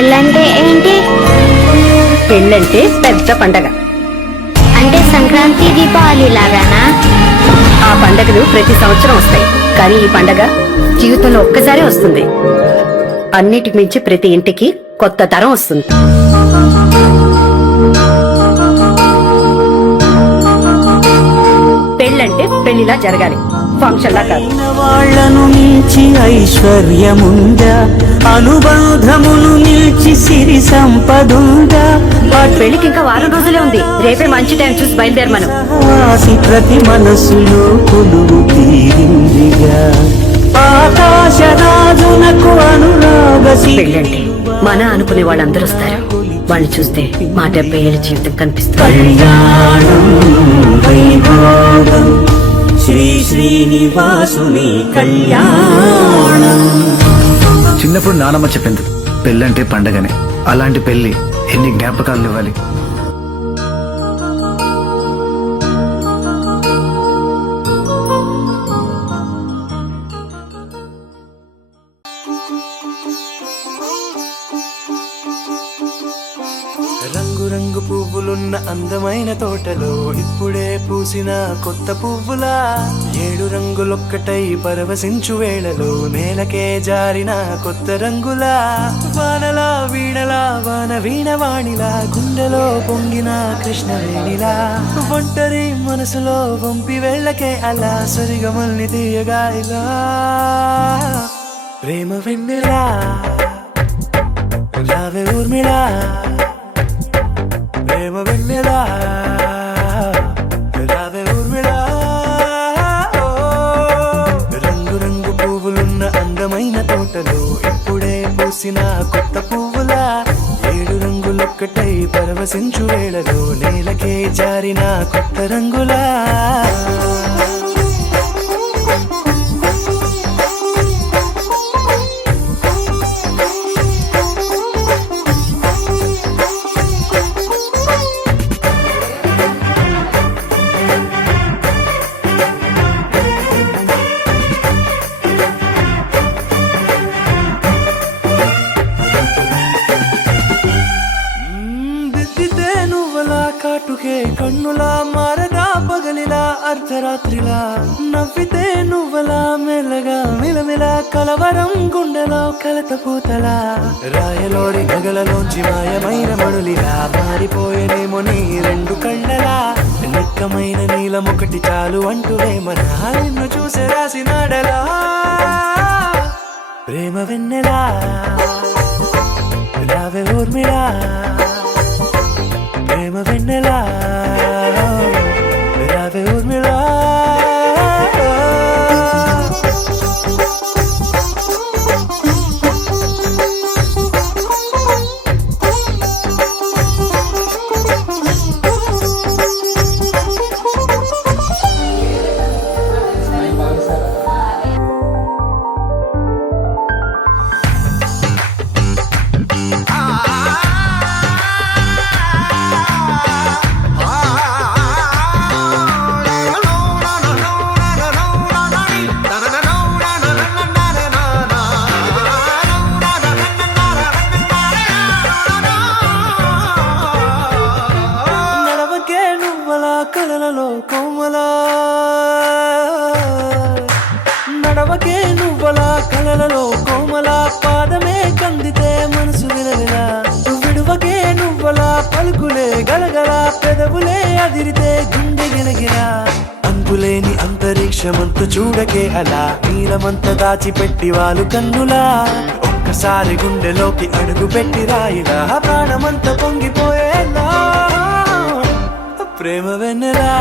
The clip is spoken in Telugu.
పెళ్ళంటే ఏంటి? పెళ్ళంటే పెద్ద పండగ. అంటే సంక్రాంతి, దీపావళి లాగానా? ఆ పండగలు ప్రతి సంవత్సరం వస్తాయి, కానీ ఈ పండగ జీవితంలో ఒక్కసారి వస్తుంది. అన్నిటికి మించి ప్రతి ఇంటికి కొత్త తరం వస్తుంది. పెళ్ళంటే పెళ్లిలా జరగాలి, ఫంక్షన్లా కాదు. వాళ్లను మించి ఐశ్వర్యముందా, అనుబంధమును మించి సిరి సంపదుందా. పెళ్లికి ఇంకా వారం రోజులే ఉంది. రేపే మంచి టైం చూసి బయలుదేరమను. ప్రతి మనసులో కొలువు తీరిందిగా, ఆకాశరాజునకు అనురాగ. పెళ్ళంటే మన అనుకునే వాళ్ళందరూ వస్తారు. వాళ్ళు చూస్తే మా 70 ఏళ్ళ జీవితం కనిపిస్తుంది. కళ్యాణం వైభోగం శ్రీ శ్రీనివాసుని కళ్యాణం. చిన్నప్పుడు నానమ్మ చెప్పింది, పెళ్ళంటే పండగనే. అలాంటి పెళ్లి ఎన్ని జ్ఞాపకాలు ఇవ్వాలి. రంగు పువ్వులున్న అందమైన తోటలో ఇప్పుడే పూసిన కొత్త పువ్వులా, 7 రంగులొక్కటై పరవశించు వేళలో నేలకే జారిన కొత్త రంగులా, వానలా వీణలా వాన వీణవాణిలా, గుండెలో పొంగిన కృష్ణవేణిలా, ఒంటరి మనసులో వంపి వెళ్ళకే అలా సరిగమల్ని తీయగా ఇలా. ప్రేమ వెన్నెలా రావే ఊర్మిళా, ప్రేమ వెన్నెలా రావే ఊర్మిళా. రంగు పువ్వులున్న అందమైన తోటలో ఇప్పుడే పూసిన కొత్త పువ్వులా, 7 రంగులొక్కటై పరవశించు వేళలో నేలకే జారిన కొత్త రంగులా. కాటుకే కన్నులా మారగా పగలిలా అర్ధరాత్రిలా, నవ్వితే నువ్వలా మెల్లగా మిలమిలా, కలవరం గుండెలో కలత పూతలా, రాయలోరి గగలలోంచి మాయమైన మణులిలా, మారిపోయేనేమో నీ 2 కళ్ళలా, నిక్కమైన నీలమొకటి చాలు అంటూ వేమనా, నిన్ను చూసే రాసినాడలా. ప్రేమ వెన్నెలా రావే ఊర్మిళా, ప్రేమ వెన్నెలా రావే ఊర్మిళా. కలలలో కోమలా నడవకే నువ్వలా, కలలలో కోమలా, పాదమే కందితే మనసు విలవిలా, విడువకే నువ్వలా, పలుకులే గలగల, పెదవులే అదిరితే గుండె గిలగిలా, అంతులేని అంతరిక్షమంత చూడకే అలా, నీలమంత దాచిపెట్టి వాళ్ళు కన్నులా, ఒక్కసారి గుండెలోకి అడుగు పెట్టి రాయిలా, ప్రాణమంత పొంగిపోయేలా. ప్రేమ వెన్నెలా